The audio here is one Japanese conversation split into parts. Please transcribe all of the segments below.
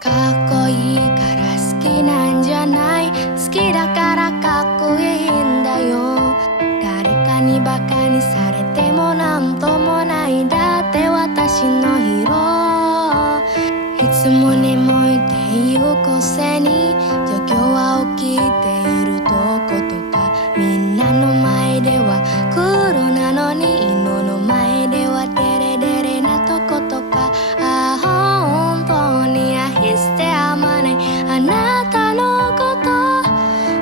かっこいいから好きなんじゃない、好きだからかっこいいんだよ。誰かにバカにされてもなんともない、だって私のヒーロー。いつも眠いっていう個性に状況は起きているとことか、みんなの前ではクールなのに犬の前ではデレデレなとことか、本当に愛してやまないあなたのこと、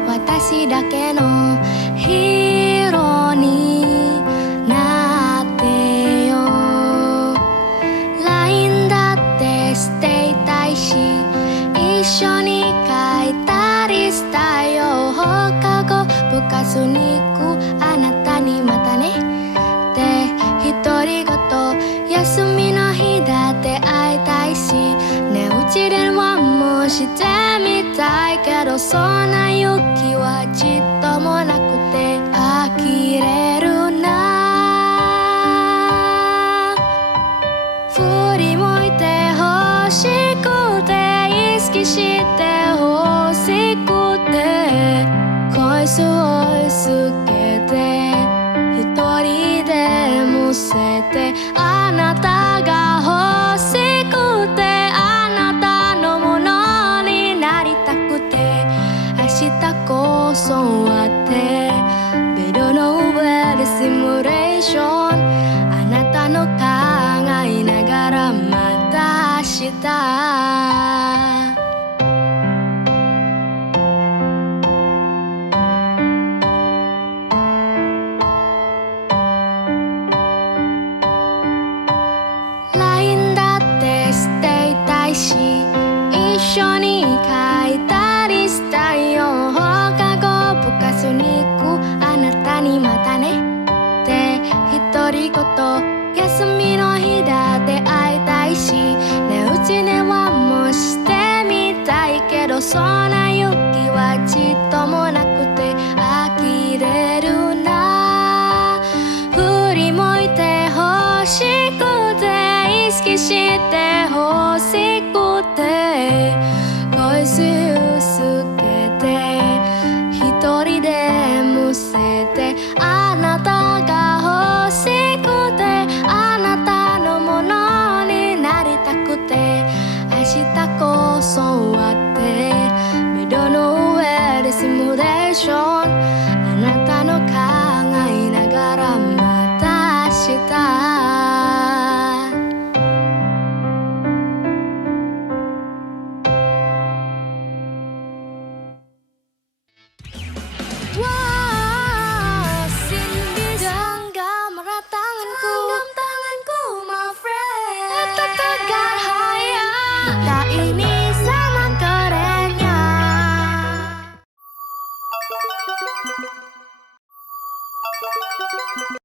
私だけのヒーローになってよ。 LINE だってしていたいし、一緒に書いたりしたよ。放課後部活に行くあなたにまたねって独り言、休みの日だって会いたいし、寝落ち電話もしてみたいけど、そんな勇気はちっともなくて呆れるな。振り向いて欲しくて、意識して欲しくて、恋数をつけて一人でむせて、あなたが欲しくて、あなたのものになりたくて、明日こそはってベッドの上でシミュレーション、あなたの考えながらまた明日。LINE だってしていたいし、一緒に書いたりしたいよ。放課後部活に行くあなたにまたねって独り言、休みの日だって会いたいし、寝落ち電話もしてみたいけど、そんな勇気はちっともなくて呆れるな。振り向いて欲しくて、意識して欲しくて、恋す